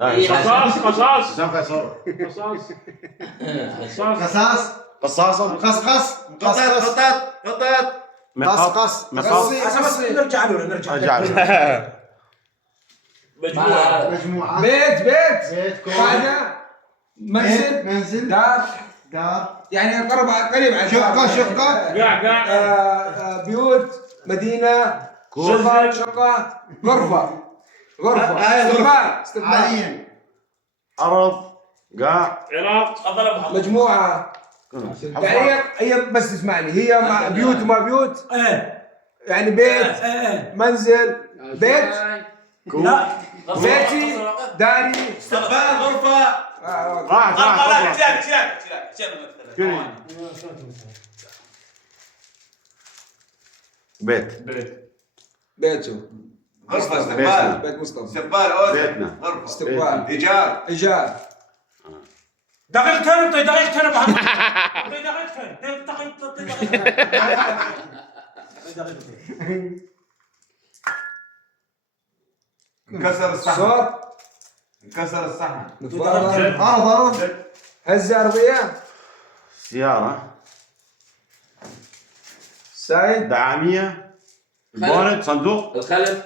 قصاص قصاص حسام قيصر. قصاص قصاص. قصاصة. قصقص. قصقص. قطط قصقص. مقص. نرجع له رجع له. مجموعة مجموعة. بيت بيت. كون. بعدها منزل منزل. دار دار. يعني قريب عن شقة. قاع بيوت مدينة شقة غرفة استقبال عين. أرض. قاع. عراق مجموعة يعني هي بس اسمعني هي مع بيوت وما بيوت يعني بيت منزل بيت لا بيتي داري استقبال غرفة راح. بيت. بيته غرفة بيتنا. استقبال بيت مصطفى استقبال أوضة بيتنا. غرفة استقبال إيجار إيجار دقيقتين انكسر الصحن صوت انكسر الصحن أرض. هزة أرضية سيارة. سايد دعامية. بونت. صندوق. الخلف